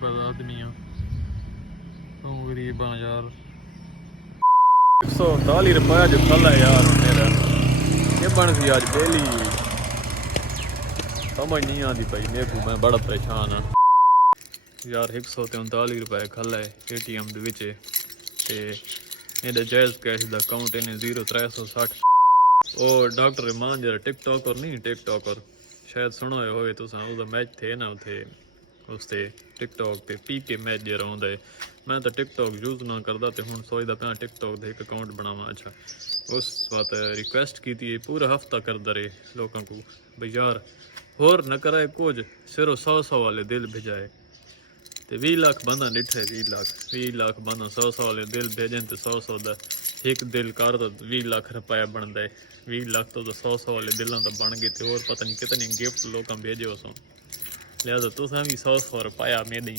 गरीब आदमी हाँ तू गरीब हाँ यार 140 रुपया जो कल है यार मेरा ये बन सी अज डेली समझ नहीं आती भाई मेरे को मैं बड़ा परेशान हाँ यार 139 रुपये खल है ATM ते मेरा जायज़ कैश का अकाउंट इन्हें 0360 ओ डॉक्टर रहमान जरा टिकटॉकर नहीं टिकटॉकर शायद सुनो होए तुसां उसदा मैच थे ना उथे उसते टिकटॉक ते PK मैच जरा आंदा है मैं तो टिकटॉक यूज़ ना करदा ते हुण सोचदा पिया टिकटॉक दे एक अकाउंट बनावा अच्छा उस बात रिक्वेस्ट की थी पूरा हफ्ता करदा रहे लोगों को भाई यार होर न कराए कुछ सिर्फ 100 वाले दिल भेजाए ते 20 लाख बंदा डिठे 20 लाख बंदा 100 वाले दिल भेजन ते 100 दा एक दिल कर तो 20 लाख रुपया बनता है 20 लाख तो 100 वाले दिलों तो बन गए थे और पता नहीं कितने गिफ्ट लोग भेजे उसों लिहाजा तुसें भी 100 रुपया में दी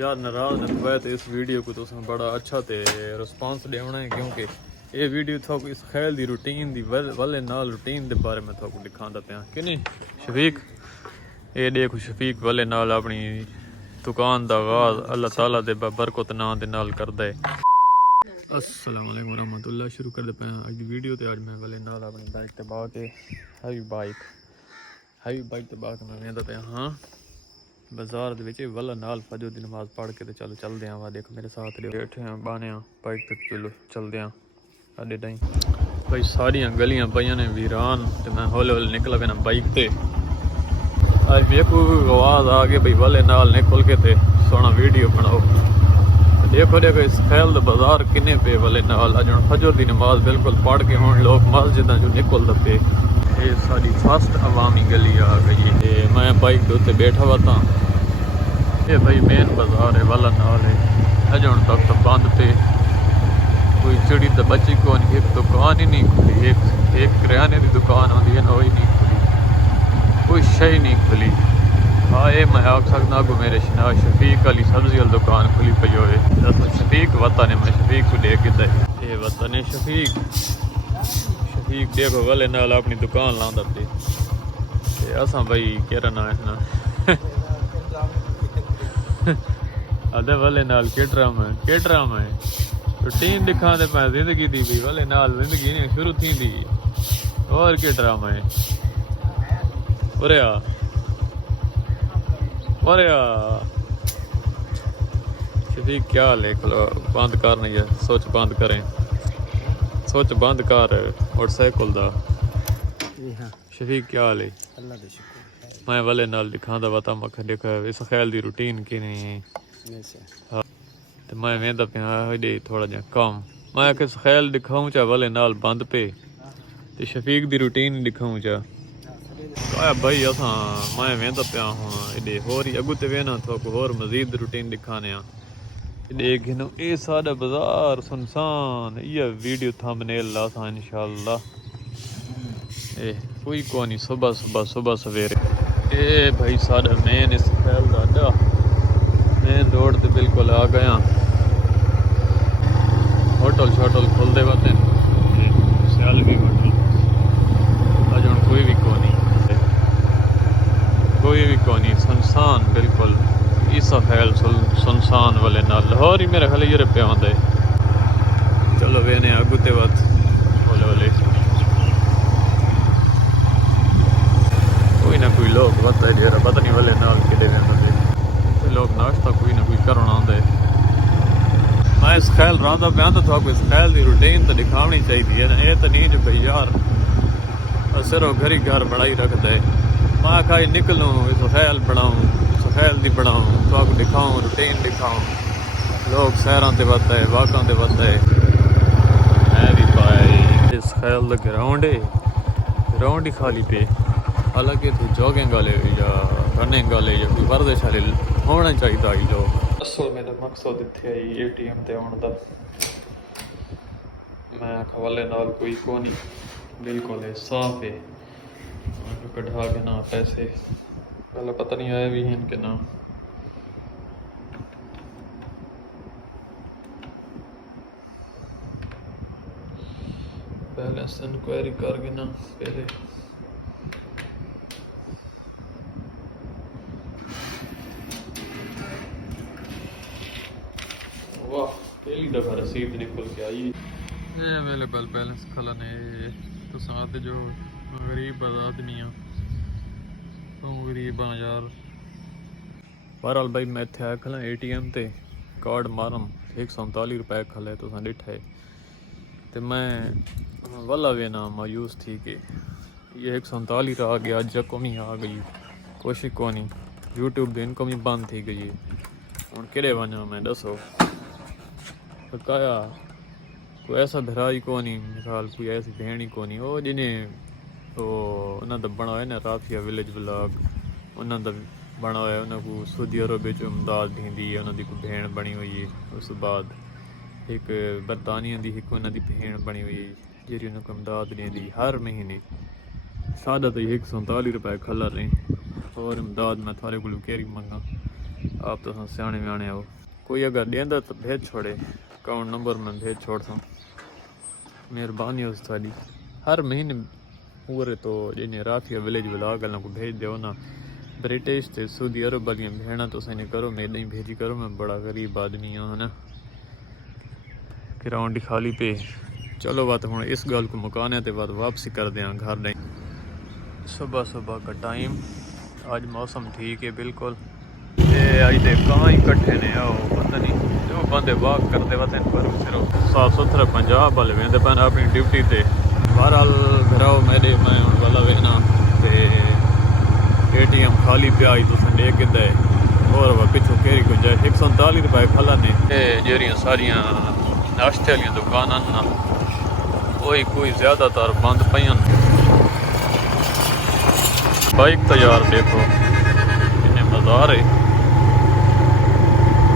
यार नाराज न हुआ तो इस वीडियो को तुसें बड़ा अच्छा ते रिस्पांस देना है क्योंकि ये वीडियो थोक इस ख्याल दी रूटीन दी वाले नाल रूटीन के बारे में थोक दिखाता पाया कि नहीं शफीक ये देखो शफीक वाले नाल अपनी दुकान का आगाज अल्लाह ताला दे बरकत नाम दे नाल करदा है अस्सलाम वालेकुम रहमतुल्लाह शुरू कर दे पे आज की वीडियो ते आज मैं वाले नाल अपनी बाइक ते बा के हैवी बाइक ते बा के मैं वेंदा पे हाँ बाजार दे विच वाला नाल फजर दी नमाज पढ़ के ते चलो चलदे आ वा देख मेरे साथ बैठे हैं बाने बाइक ते चलो चलदे आ अड्डे ताईं भाई सारियां गलियां पईयां ने वीरान ते मैं हौले हौले निकला पे ना बाइक ते आज देखो आवाज आ गई भाई वाले नाल निकल के ते सोना वीडियो बनाओ देखो इस खैल बाजार किन्ने पे वाले नाल अज फजर की नमाज बिल्कुल पढ़ के हुण लोग मस्जिद जो निकल पे ये सारी फर्स्ट अवामी गली आ गई है मैं बाइक के उत्ते बैठा हुआ था ये भाई मेन बाजार है वाला नाल है अज हुण तक तो बंद पे कोई चिड़ी तो बची कौन एक दुकान ही नहीं खुली एक किराने की दुकान आती है ना वही नहीं खुली कोई शही नहीं खुली हाँ ये मैं आख सकता अगो मेरे शना शफीक अली सब्जी वाली दुकान खुली पई होए दसो शफीक वतन है मैं शफीक को दे के ये वतन है शफीक देखो वाले नाल अपनी दुकान लांदा पे असा भाई केरा ना है ना अदे वाले नाल केटरा में रूटीन दिखा दे मैं जिंदगी दी भी वाले नाल जिंदगी नहीं शुरू थी दी और केटरा में अरे शफीक क्या हाल है बंद कर नहीं है सोच बंद करें सोच बंद कर मोटरसाइकिल दा शफीक क्या हाल है अल्लाह दा शुक्र मैं वाले नाल दिखांदा वता मख देख इस ख्याल दी रूटीन की नहीं हाँ तो मैं वेंदा पिया हडे थोड़ा जा कम मैं किस ख्याल दिखाऊं चा वाले नाल बंद पे ते शफीक दी रूटीन दिखाऊं चा भाई असा मैं वेंदा पिया हूँ एडे होर ही अगू ते वेना थोक होर मजीद रूटीन दिखाने एडे ये सारा बाजार सुनसान ये वीडियो थंबनेल लासा इंशाअल्लाह ए कोई कोनी सुबह सवेरे ए भाई सारा मेन इस खैल दा मेन रोड ते बिल्कुल आ गया होटल शोटल खुल दे वते सियाल भी होटल अज हुण कोई भी कोनी सुनसान बिल्कुल इसा ख्याल सुनसान वाले नाल लाहौर ही मेरे ख्याल ये पे आंदा है चलो वेने अगू ते बात होले कोई ना कोई लोग वत है पता नहीं वाले नाल किडे वेंदे लोग नाश्ता कोई ना कोई करना आंदे मैं इस ख्याल रांदा पे तो थोक इस ख्याल दी रूटीन तो दिखावनी चाहिए है ये तो नहीं जो भाई यार सिर्फ घर बनाई रखता है मैं खाई निकलूँ इस ख्याल बनाऊँ इस ख्याल दी बनाऊँ तो आपको दिखाऊँ रूटीन दिखाऊँ लोग सैरां ते वत है वाकां ते वत है मैं भी भाई इस ख्याल दा ग्राउंड ही खाली पे हालांकि तू जॉगिंग वाले या रनिंग वाले या कोई वर्जिश वाले होना चाहिए आई लोग असल मेरा मकसद इत्थे आई ATM ते आउण दा मैं हवाले नाल कोई कोनी बिल्कुल है साफ है कढ़ा के ना पैसे पहले पता नहीं आए भी हैं इनके नाम पहले इंक्वायरी कर के ना पहले वाह पहली दफ़ा रसीद निकल के आई। ये अवेलेबल बैलेंस खलन है तो साथ जो गरीब आदमी आ तो गरीब आ यार। बहरहाल भाई मैं इत्थे आया खला ATM ते कार्ड मारम 139 रुपए खले तो डिठा है तो मैं वाला वे ना मायूस थी कि ये 139 आ गया जको ही आ गई कोशिश को नहीं यूट्यूब की इनकम ही बंद थी गई हूँ कि वजा मैं दसो काया कोई ऐसा भरा ही को नहीं मिसाल कोई ऐसी भेण ही को नहीं वो जिन्हें तो उन्होंने बना है ना राफिया विलेज ब्लॉग उन्होंने बना है उन्होंने सऊदी अरब इमदाद दी है उन्होंने कोई भेण बनी हुई है उस बाद एक बरतानिया की एक उन्होंने भेण बनी हुई है जी उन्होंने इमदाद दी हर महीने सादा तो 139 रुपए खला रहे और इमदाद मैं थारे को केरी मंगा आप तो सियाने व्याने आओ कोई अगर देंदा तो भेज छोड़े अकाउंट नंबर मैं भेज छोड़ दूँ मेहरबानी हो थोड़ी हर महीने पूरे तो जिन्हें राफिया विलेज ब्लॉग वालों को भेज दो ना ब्रिटिश ते सऊदी अरब वाली भेड़ा तो सही करो मैं नहीं भेजी करो मैं बड़ा गरीब आदमी हूँ है ना ग्राउंड खाली पे चलो बात हूँ इस गल को मुकाने के बाद वापसी कर दें घर नहीं सुबह सुबह का टाइम आज मौसम ठीक है बिल्कुल अज तो कहाँ ही कट्ठे ने आओ पता नहीं जो बंदे वाक करते वतन पर सिर्फ साफ सुथरा पंजाब वाले वेंदे पैन अपनी ड्यूटी ते बहरहाल घराओ मेरे मैं हूँ वाला वेना ते ATM खाली पे आई तुम डे कि और वह पिछू केरी को जाए 139 रुपए खला ने जेरिया सारिया नाश्ते वाली दुकान ना कोई ज़्यादातर बंद पयन बाइक तो यार देखो इन्हें मज़ार है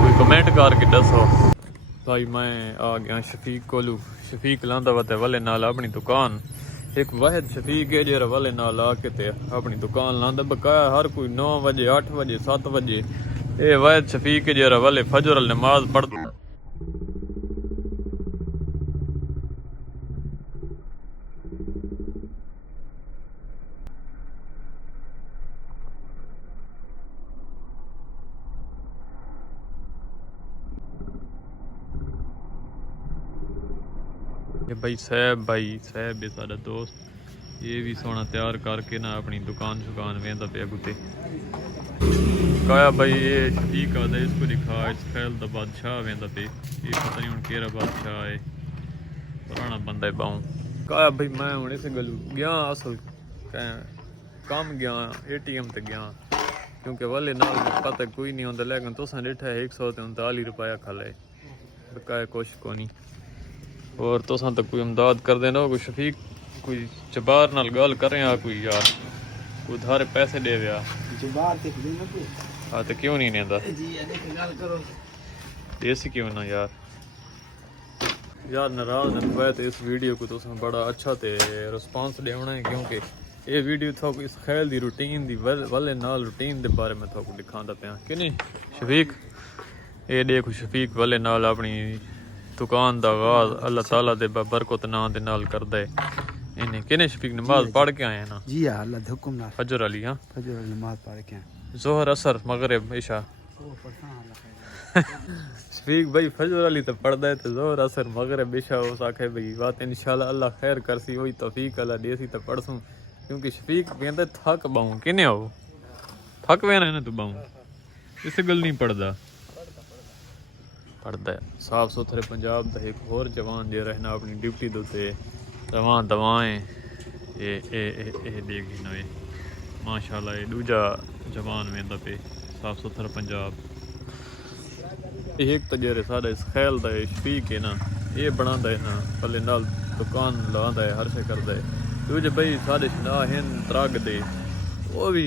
कोई कमेंट करके दसो भाई मैं आ गया शफीक कोलू शफीक लांदा वते वाले नाल अपनी दुकान एक वाहिद शफीक है जरा वाले नाल आके ते अपनी दुकान लांदा बकाया हर कोई 9 बजे 8 बजे 7 बजे ये वाहिद शफीक है जरा वाले फजर नमाज पढ़ता भाई साहब है सारा दोस्त ये भी सोना तैयार करके ना अपनी दुकान शुकान वेंदा पे गुते काया भाई ये शफीक आदा इसको दिखा इस खैल दा बादशाह वेंदा पे ये पता नहीं हुन केरा बादशाह है पुराना बंदा है बाऊ काया भाई मैं हुन इस गल गया असल काम गया ATM ते गया क्योंकि वाले नाल पता कोई नहीं होंदा लेकिन तुसां डिठा 139 रुपया खले बकाया कुछ को नहीं और तुसां तो कोई इमदाद कर देना कोई शफीक कोई जबार नाल गल कर रहे कोई यार कोई धारे पैसे दे हाँ तो क्यों नहीं लेंदा देसी क्यों ना यार नाराज न हुआ तो इस वीडियो को तुसां बड़ा अच्छा ते रिस्पांस देना है क्योंकि ये वीडियो थोक इस खेल दी रूटीन दी वाले नाल रूटीन दे बारे में थोक दिखांदा पिया कि नहीं शफीक ये देखो शफीक वाले नाल अपनी दुकान का आगाज अल्लाह ताला दे बरकत नां दे नाल करदा है इन्हें किने शफीक नमाज पढ़ के आए ना जी हां अल्लाह दे हुक्म नाल फजर अली हां फजर अली नमाज पढ़ के आए जोहर असर मगरिब इशा शफीक भाई फजर अली तो पढ़दा है तो जोहर असर मगरिब इशा हो सके भाई बात इंशाल्लाह अल्लाह खैर करसी वही तौफीक अल्लाह देसी तो पढ़सूं क्योंकि शफीक कहंदा थक बाऊं किने हो थक वेना ना तू बाऊं इस गल नहीं पढ़दा है साफ सुथरे पंजाब का एक होर जवान जो रहना अपनी ड्यूटी के उत्ते रवां दवाएं ये देगी नवे माशाल्लाह ये दूजा जवान वेंदा पे साफ सुथरा पंजाब एक तो जेरे साढ़े इस खैल का शफीक है ना ये बनांदा है ना पल्ले नाल दुकान लांदा है हर शे करदा है दूजे भाई साढ़े ना हैं त्रग दे वो भी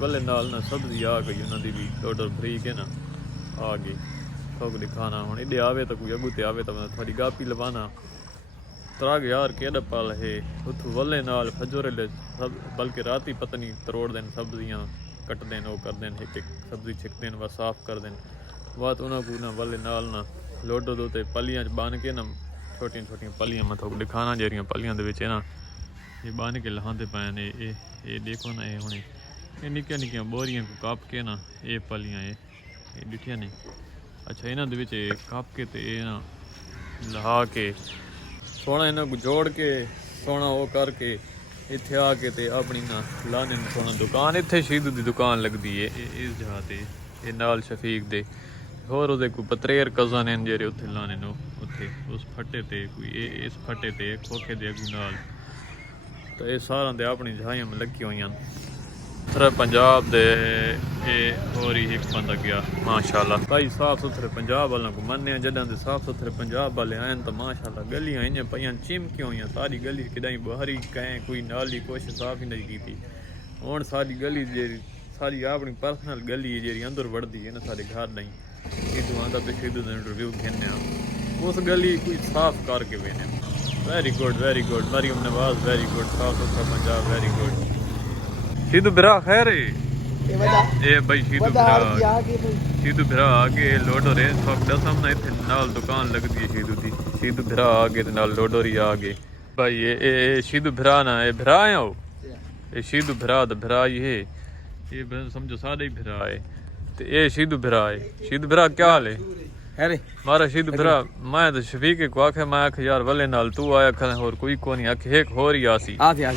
पल्ले नाल ना सब्जी आ गई उन्होंने भी टोटल फ्री के ना आ गई थोक दिखाना हूँ इधे आवे तो कोई अगू ते आवे तो मैं थोड़ी गापी लवाना त्रग यार केड़ा पल है उथू वले नाल फजर सब बल्कि रात ही पता नहीं तरोड़ देन सब्जियां कट देन वो कर देन एक सब्जी छिक देन व साफ कर देन बात उन्होंने को ना वले नाल ना लोडो दो ते पलियां बन के ना छोटियां छोटियां पलियां मैं थोक दिखाना जेरियां पलियां दे विच ना ये बन के लहांदे पैन ये देखो ना ये हुणे ये निक्कियां निक्कियां बोरियां को काप के ना ये पलियां ये डिठियां नहीं ਅੱਛਾ ਇਹਨਾਂ ਦੇ ਵਿੱਚ ਕੱਪ ਕੇ ਤੇ ਇਹ ਨਾ ਲਾ ਕੇ ਸੋਹਣਾ ਇਹਨਾਂ ਨੂੰ ਜੋੜ ਕੇ ਸੋਹਣਾ ਉਹ ਕਰਕੇ ਇੱਥੇ ਆ ਕੇ ਤੇ ਆਪਣੀ ਨਾ ਲਾਣੇ ਨੂੰ ਸੋਹਣਾ ਦੁਕਾਨ ਇੱਥੇ ਸ਼ਹੀਦ ਦੀ ਦੁਕਾਨ ਲੱਗਦੀ ਏ ਇਸ ਜਗ੍ਹਾ ਤੇ ਇਹ ਨਾਲ ਸ਼ਫੀਕ ਦੇ ਹੋਰ ਉਹਦੇ ਕੋਈ ਪਤਰੇਰ ਕਜ਼ਨ ਨੇ ਜਿਹੜੇ ਉੱਥੇ ਲਾਣੇ ਨੂੰ ਉੱਥੇ ਉਸ ਫੱਟੇ ਤੇ ਕੋਈ ਇਹ ਇਸ ਫੱਟੇ ਤੇ ਖੋਖੇ ਦੇ ਅੱਗੂ ਨਾਲ ਤਾਂ ਇਹ ਸਾਰਿਆਂ ਦੇ ਆਪਣੀ ਜਗ੍ਹਾਵਾਂ में ਲੱਗੀ ਹੋਈਆਂ ਸਰ ਪੰਜਾਬ ਦੇ ਇਹ ਹੋਰ ਹੀ ਇੱਕ ਬੰਦਾ ਗਿਆ ਮਾਸ਼ਾਅੱਲਾ ਭਾਈ ਸਾਫ ਸੁਥਰੇ ਪੰਜਾਬ ਵਾਲਿਆਂ ਕੋ ਮੰਨਿਆ ਜਦਾਂ ਦੇ ਸਾਫ ਸੁਥਰੇ ਪੰਜਾਬ ਵਾਲੇ ਆਏ ਤਾਂ ਮਾਸ਼ਾਅੱਲਾ ਗਲੀਆਂ ਇੰਨੀਆਂ ਪਈਆਂ ਚਿਮਕੀਆਂ ਹੋਈਆਂ ਸਾਰੀ ਗਲੀ ਕਿਦਾਂ ਬਾਹਰੀ ਕਹੇ ਕੋਈ ਨਾਲੀ ਕੁਛ ਸਾਫ ਹੀ ਨਹੀਂ ਕੀਤੀ ਹੁਣ ਸਾਡੀ ਗਲੀ ਜਿਹੜੀ ਸਾਡੀ ਆਪਣੀ ਪਰਸਨਲ ਗਲੀ ਜਿਹੜੀ ਅੰਦਰ ਵੜਦੀ ਹੈ ਨਾ ਸਾਡੇ ਘਰ ਨਹੀਂ ਇਹ ਦੁਆਂਦਾ ਪਿਛੇ ਦੋ ਦਿਨ ਰਿਵਿਊ घेने उस गली कोई साफ करके वेने very good Maryam Nawaz very good साफ सुथरा पंजाब वेरी गुड शीदू बिरा खैर ये भाई शीदू बिरा आगे लोडो रे सब दसम ना इथे नाल दुकान लगदी है शीदू बिरा आगे ते नाल लोडो री आगे भाई ये शीदू बिरा ना ये बिरा है ओ ये शीदू बिरा दा बिरा ये समझो सारे ही बिरा है ते ये शीदू बिरा है शीदू बिरा क्या हाल है अरे मारा शीद भरा मैं तो शफीक को आखे मैं आखे यार वले नाल तू आया खले और कोई को नहीं आखे एक होर ही आसी आ गया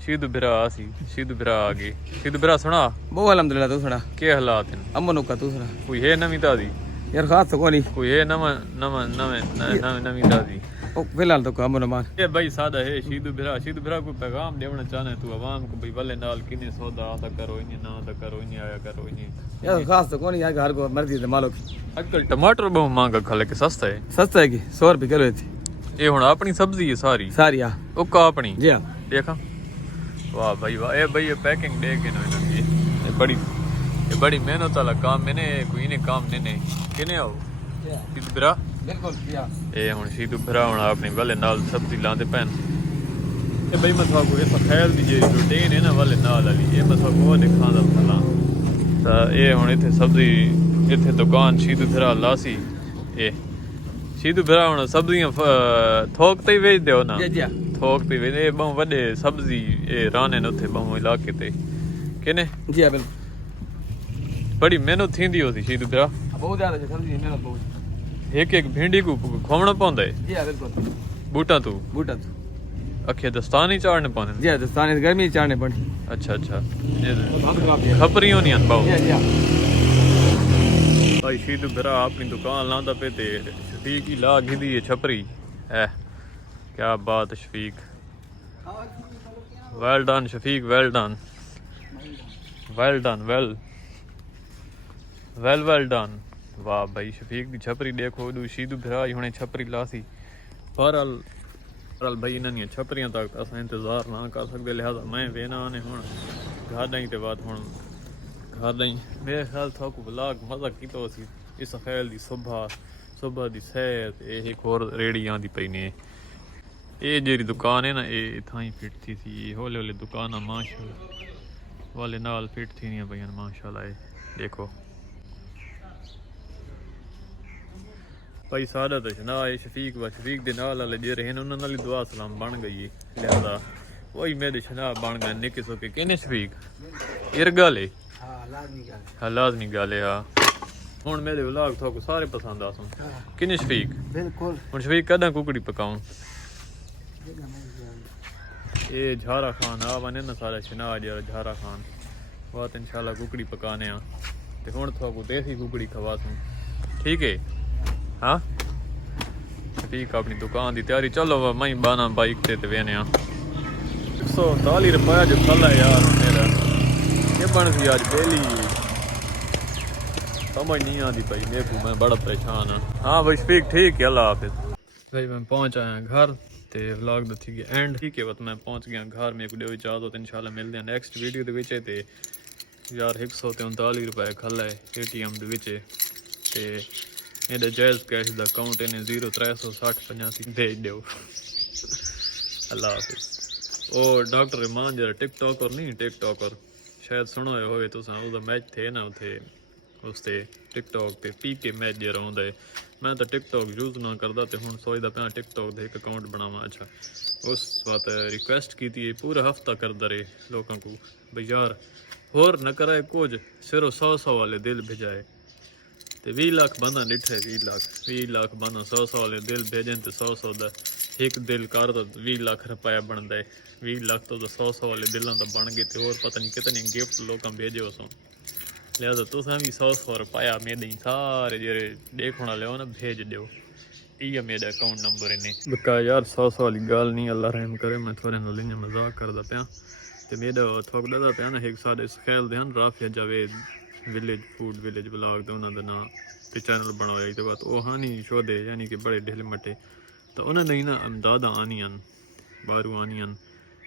शीद भरा आसी शीद भरा आ गई शीद भरा सुना बहुत अल्हम्दुलिल्लाह तू सुना के हालात हैं अमन का तू सुना कोई है नवी ताजी यार खास तो कोनी कोई है नवी ताजी ओ फिलहाल तो अमन मान ये भाई सादा है शीद भरा कोई पैगाम देना चाहना तू आवाम को भाई वले नाल किने सौदा आता करो इन्हें ना आता करो इन्हें आया करो इन्हें यार खास तो कोनी यार घर को मर्जी से मालो आजकल टमाटर बहुत महंगा खा लेके सस्ता है सस्ता है कि 100 रुपए किलो थी ये हुन अपनी सब्जी है सारी सारी आ ओका अपनी जी हां देखा वाह भाई वाह ये भाई ये पैकिंग दे के ना ये बड़ी मेहनत वाला काम मैंने कोई ने काम ने किने आओ शीद भरा बिल्कुल या ये हुन शीद भरा हुन अपनी वाले नाल सब्जी लांदे पैन ये भाई मैं थाको इस खैल दी जे रूटीन है ना वाले नाल वाली ये मैं थाको दिखांदा भला ता ये हुन इथे सब्जी इथे दुकान शीद भरा लासी ये शीद भरा हुन सब्जियां थोक ते बेच दो ना जी थोक ते वे बहु वडे सब्जी ए राने न उथे बहु इलाके ते किने जी बिल्कुल बड़ी मेहनत थींदी होती शीद भरा बहुत ज्यादा सब्जी मेहनत बहुत एक भिंडी को खोवना पौंदा है जी बिल्कुल बूटा तू अखे दस्तान ही चाड़ने पौने जी दस्ताने गर्मी चाड़ने पड़ी अच्छा खपरी होनी अन बाऊ भाई शीद भरा अपनी दुकान लांदा पे ते शफीक ही ला गिदी है छपरी है क्या बात है Shafiq well done Shafiq well done well done वाह भाई शफीक की छपरी देखो शीद भरा हुने छपरी लासी बहरहाल भाई इन्होंने छपरियां तक अस इंतजार ना कर सकते लिहाजा मैं वेना ने हुन घर दाई ते बाद हुन घर दाई मेरे ख्याल था को व्लॉग मजा कीता सी इस खैल दी सुबह दी सैर ये एक और रेड़ी आंदी पई ने ये जेरी दुकान है ना ये इथां ही फिट थी सी हौले हौले दुकान माशाल्लाह वाले नाल फिट थी नहीं भैया माशाल्लाह देखो भाई सादा तो शना है शफीक दे नाल वाले जे रहे उन्होंने नाल दुआ सलाम बन गई लिहाजा वही मेरे शना बन गए निके सोके कहने शफीक इरगल है हाँ लाजमी गल है हाँ हुन मेरे व्लॉग थोको सारे पसंद आसन किने शफीक बिल्कुल हुन शफीक कदा कुकड़ी पकाऊं ये झारा खान आ वने ना सारा शना जरा झारा खान बात इंशाल्लाह कुकड़ी पकाने आ ते हुन थोको देसी कुकड़ी खवासूं ठीक है हाँ ठीक अपनी दुकान की तैयारी चलो मैं बाना बाइक ते वेने 140 रुपया जो कल है यार मेरा ये बन सी आज डेली समझ नहीं आती भाई मेरे को मैं बड़ा परेशान हाँ हाँ भाई स्पीक ठीक है अल्लाह हाफिज भाई मैं पहुंच आया घर ते व्लॉग दा थी एंड ठीक है बस मैं पहुंच गया घर मेरे को दे इजाजत इंशाल्लाह मिलते हैं नेक्स्ट वीडियो दे विच ते यार 139 रुपए खल्ला है ATM दे विच ते मेरा जायज़ कैश दा अकाउंट इन्हें 036085 भेज दो अल्लाह हाफिज और डॉक्टर रहमान जरा टिकटॉकर नहीं टिकटॉकर शायद सुनो होए तुसां उसदा मैच थे ना उथे उसते टिकटॉक पे PK मैच जरा आंदा है मैं तो टिकटॉक यूज़ ना करदा ते हुण सोचदा पिया टिकटॉक दे एक अकाउंट बनावा अच्छा उस बात रिक्वेस्ट की थी पूरा हफ्ता करदा रहे लोगों को भाई यार ਹੋਰ ਨਾ ਕਰਾਏ ਕੁਝ ਸਿਰਫ 100 ਵਾਲੇ ਦਿਲ ਭੇਜਾਏ ਤੇ 20 ਲੱਖ ਬੰਦਾ ਡਿੱਠੇ 20 ਲੱਖ ਬੰਦਾ 100 ਵਾਲੇ ਦਿਲ ਭੇਜਣ ਤੇ 100 ਦਾ ਇੱਕ ਦਿਲ ਕਰ ਤਾਂ 20 ਲੱਖ ਰੁਪਇਆ ਬਣਦਾ ਹੈ 20 ਲੱਖ ਤੋਂ 100 ਵਾਲੇ ਦਿਲਾਂ ਦਾ ਬਣ ਗਏ ਤੇ ਹੋਰ ਪਤਾ ਨਹੀਂ ਕਿਤਨੇ ਗਿਫਟ ਲੋਕਾਂ ਭੇਜੋ ਸੋ ਲਿਆਦਾ ਤੁਸੀਂ ਵੀ 100 ਰੁਪਇਆ ਮੇਰੇ ਸਾਰੇ ਜਿਹੜੇ ਦੇਖਣ ਵਾਲੇ ਹੋ ਨਾ ਭੇਜ ਦਿਓ ਇਹ ਮੇਰਾ ਅਕਾਊਂਟ ਨੰਬਰ ਇਹਨੇ ਬਕਾ ਯਾਰ 100 ਵਾਲੀ ਗੱਲ ਨਹੀਂ ਅੱਲਾ ਰਹਿਮ ਕਰੇ ਮੈਂ ਥੋੜੇ ਨਾਲ ਇੰਨਾ ਮਜ਼ਾਕ ਕਰਦਾ ਪਿਆ ਤੇ ਮੇਰਾ ਥੋੜਾ ਦਾ ਪਿਆ ਨਾ ਇੱਕ ਸਾਡੇ ਸਖੇਲ ਦੇ ਹਨ Rafia Javed village food village blog ਦਾ ਉਹਨਾਂ ਦਾ ਨਾਂ ਤੇ ਚੈਨਲ ਬਣਾਇਆ ਤੇ ਬਾਅਦ ਉਹ ਹਾਨੀ ਸ਼ੋ ਦੇ ਯਾਨੀ ਕਿ ਬੜੇ ਢਿੱਲੇ ਮੱਟੇ ਤਾਂ ਉਹਨਾਂ ਨੇ ਨਾ ਅਮਦਾਦਾਂ ਆਨੀਆਂ ਬਾਹਰੋਂ ਆਨੀਆਂ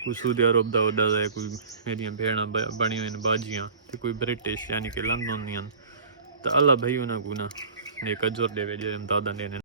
ਕੋਈ ਸਊਦੀ ਅਰਬ ਦਾ ਉਹਦਾ ਦਾ ਕੋਈ ਮੇਰੀਆਂ ਭੈਣਾਂ ਬਣੀਆਂ ਹੋਈਆਂ ਬਾਜੀਆਂ ਤੇ ਕੋਈ ਬ੍ਰਿਟਿਸ਼ ਯਾਨੀ ਕਿ ਲੰਡਨ ਦੀਆਂ ਤਾਂ ਅੱਲਾ ਭਾਈ ਉਹਨਾਂ ਕੋ ਨਾ ਨੇਕ ਅਜਰ ਦੇਵੇ ਜਿਹੜੇ ਅਮਦਾਦਾਂ ਨੇ